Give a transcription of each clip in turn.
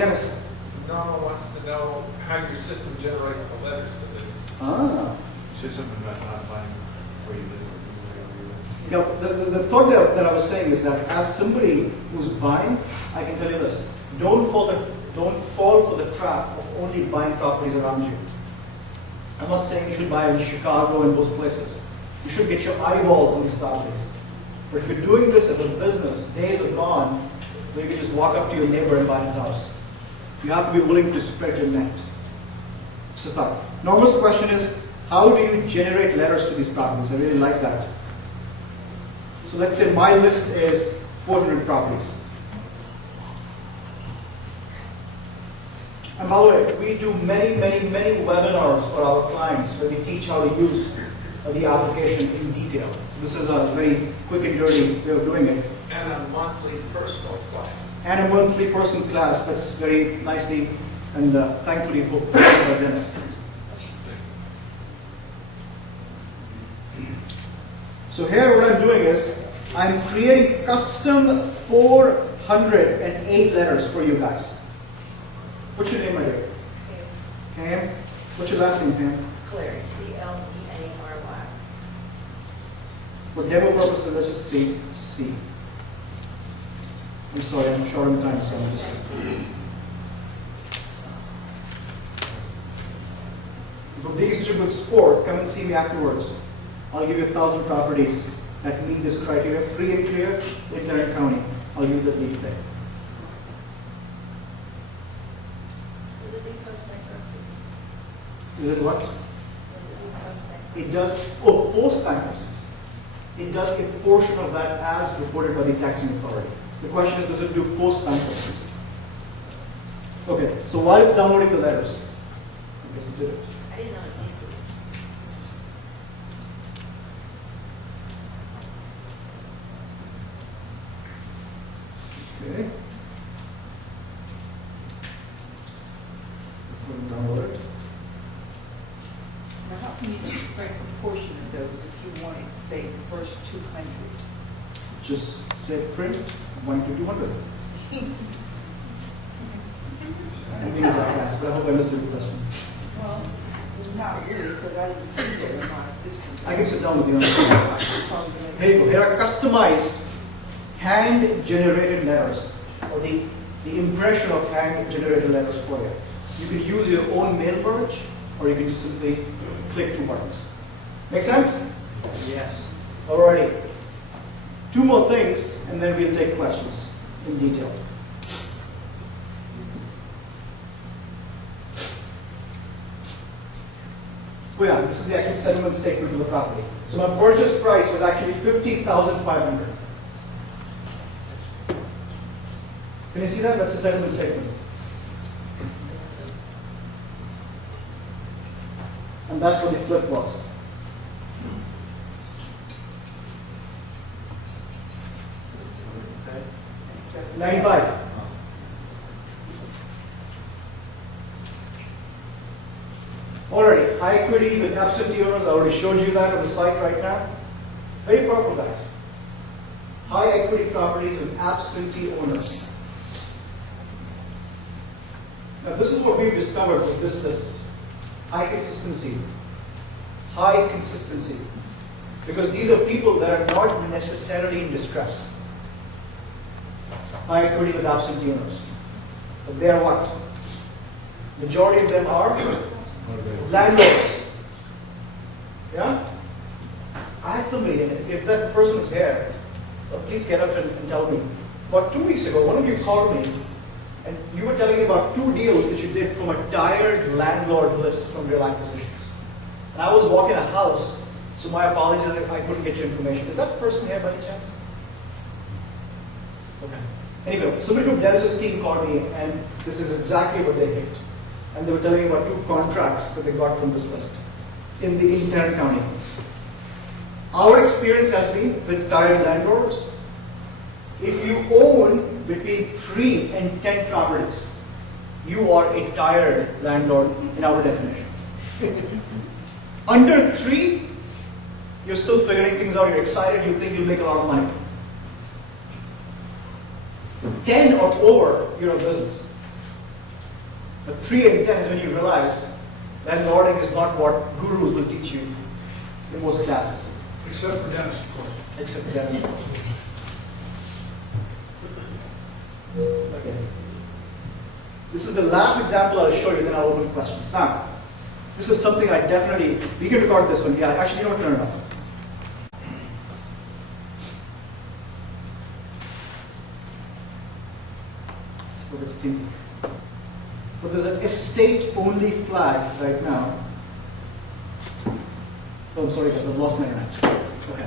Dennis. Norma wants to know how your system generates the letters to these. Ah. It's just something about not finding where you live. You know, the thought that I was saying is that as somebody who's buying, I can tell you this: don't fall for the trap of only buying properties around you. I'm not saying you should buy in Chicago and those places. You should get your eyeballs on these properties. But if you're doing this as a business, days are gone where you can just walk up to your neighbor and buy his house. You have to be willing to spread your net. So thought. Norma's question is, how do you generate letters to these properties? I really like that. So let's say my list is 400 properties. And by the way, we do many webinars for our clients where we teach how to use the application in detail. This is a very quick and dirty way of doing it. And a monthly personal class. And a monthly person class that's very nicely and thankfully put by Dennis. So here what I'm doing is I'm creating custom 408 letters for you guys. What's your name, my dear? Pam. What's your last name, Pam? Clary, C-L-E-A-R-Y. For demo purposes, let's just see. I'm sorry, I'm short on time, so I'm just. For being such a good sport, come and see me afterwards. I'll give you 1,000 properties that meet this criteria, free and clear, in Tarrant County. I'll give you the lead today. Does it do post-bankruptcy? Is it what? Does it do post-bankruptcy? It does, post-bankruptcies. It does a portion of that as reported by the taxing authority. The question is, does it do post-bankruptcies? Okay, so while it's downloading the letters, I guess it did it. I didn't know it did. Okay. Download it. Now, how can you just print a portion of those if you wanted, say, the first 200? Just say print 1 to 200. I'm being sarcastic. I hope I understood the question. Well, not really, because I didn't see that in my system. I can sit down with you. Probably Here you go. Here are customized hand-generated letters, or the impression of hand-generated letters for you. You can use your own mail merge, or you can just simply click 2 buttons. Make sense? Yes. Alrighty. 2 more things, and then we'll take questions in detail. Oh yeah, this is the actual settlement statement for the property. So my purchase price was actually $50,500. Can you see that? That's the settlement statement. And that's what the flip was. $95. Alrighty, high equity with absentee owners. I already showed you that on the site right now. Very powerful, guys. High equity properties with absentee owners. Now, this is what we've discovered with this list. High consistency. High consistency. Because these are people that are not necessarily in distress. High equity with absentee owners. But they are what? Majority of them are landlords. Yeah? I had somebody, and if that person is here, please get up and tell me. About 2 weeks ago, one of you called me, and you were telling me about 2 deals that you did from a tired landlord list from Real Acquisitions. And I was walking a house, so my apologies that I couldn't get your information. Is that person here by any chance? Okay. Anyway, somebody from Dennis's team called me, and this is exactly what they hit. And they were telling me about 2 contracts that they got from this list in Tarrant County. Our experience has been with tired landlords. If you own between 3 and 10 properties, you are a tired landlord in our definition. Under 3, you're still figuring things out, you're excited, you think you'll make a lot of money. 10 or over, you're a business. But 3 and 10 is when you realize landlording is not what gurus will teach you in most classes. Except for Dennis, of course. Except for Dennis, of course. Okay. This is the last example I'll show you, then I'll open questions. Now, this is something I definitely, we can record this one. Yeah, actually, you don't turn it off. What is thinking? But there's an estate-only flag right now. Oh, I'm sorry guys, I've lost my internet. Okay.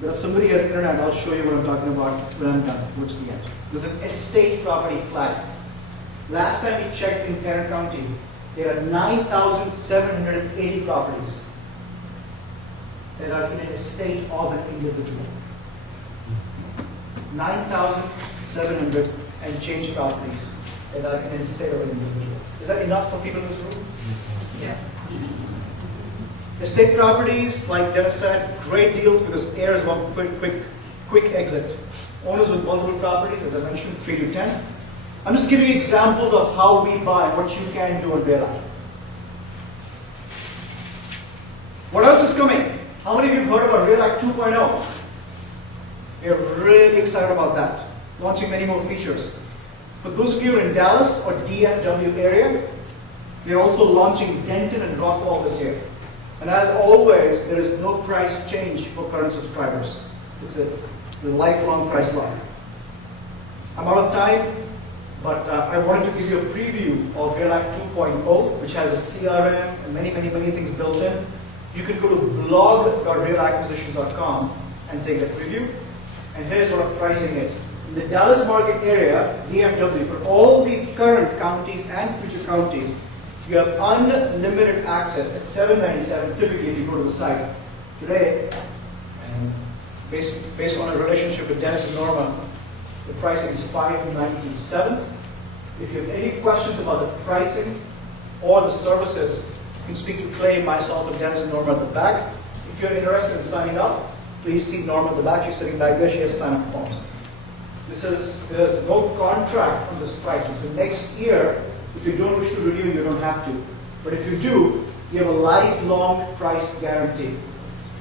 But if somebody has internet, I'll show you what I'm talking about when I'm done, towards the end. There's an estate property flag. Last time we checked in Tarrant County, there are 9,780 properties that are in an estate of an individual. 9,700 and change properties that are in an estate of an individual. Is that enough for people in this room? Yeah. Estate properties, like Dennis said, great deals because heirs want quick exit. Owners with multiple properties, as I mentioned, 3 to 10. I'm just giving you examples of how we buy, what you can do on Raylock. What else is coming? How many of you have heard about Raylock 2.0? We are really excited about that. Launching many more features. For those of you in Dallas or DFW area, we are also launching Denton and Rockwall this year. And as always, there is no price change for current subscribers. It's a lifelong price lock. I'm out of time, but I wanted to give you a preview of Raylock 2.0, which has a CRM and many things built in. You can go to blog.realacquisitions.com and take that preview. And here's what our pricing is. In the Dallas market area, DFW, for all the current counties and future counties, you have unlimited access at $797 typically if you go to the site. Today, and based on a relationship with Dennis and Norma, the pricing is $597. If you have any questions about the pricing or the services, you can speak to Clay, myself, and Dennis and Norma at the back. If you're interested in signing up, please see Norma at the back. She's sitting back there. She has sign-up forms. There's no contract on this pricing. So next year, if you don't wish to renew, you don't have to. But if you do, you have a lifelong price guarantee.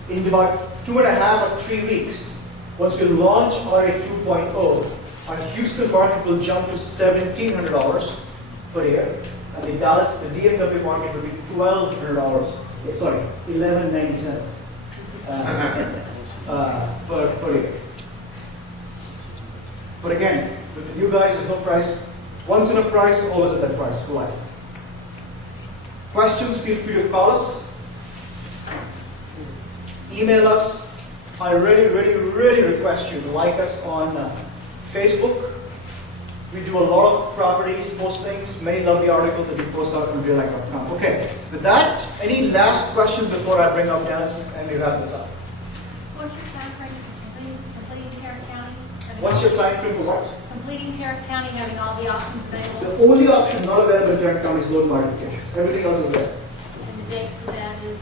In about 2.5 or 3 weeks, once we launch RA 2.0, our Houston market will jump to $1,700 per year. And the DFW market will be $1,200. Sorry, $1,197 per year. But again, with the new guys, there's no price. Once in a price, always at that price for life. Questions, feel free to call us. Email us. I really request you to like us on Facebook. We do a lot of properties, postings, many lovely articles that we post out on reallife.com. Okay, with that, any last questions before I bring up Dennis and we wrap this up? What's your time frame for completing Tarrant County? What's your time frame for what? Completing Tarrant County, having all the options available, The only option not available in Tarrant County is loan modifications. Everything else is there. and the date for that is,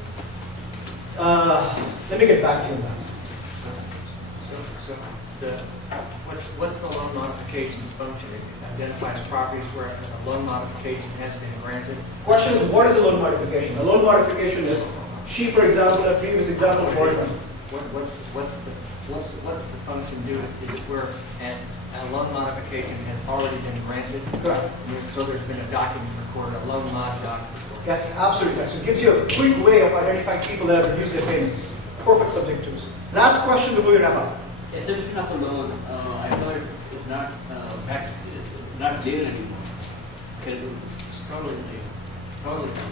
Let me get back to you on that. What's the loan modifications function? It identifies properties where a loan modification has been granted. Question is, what is a loan modification? A loan modification is, she, for example, a previous example, boyfriend. What's the function do? Is it where a loan modification has already been granted? Correct. So there's been a document recorded, a loan mod document. That's absolutely right. So it gives you a quick way of identifying people that have reduced their payments. Perfect subject to. Last question before we wrap up. A certificate of loan, I heard it's not practiced, not there anymore. It's totally legal. Totally legal.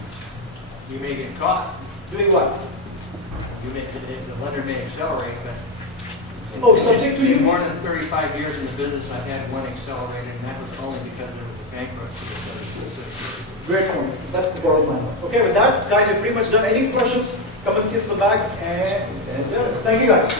You may get caught. Doing what? The lender may accelerate, but. Oh, subject to you? In more than 35 years in the business, I've had one accelerated, and that was only because there was a bankruptcy associated. Great point. That's the bottom line. Okay, with that, guys, we've pretty much done. Any questions? Come and see us in the back. And thank you, guys.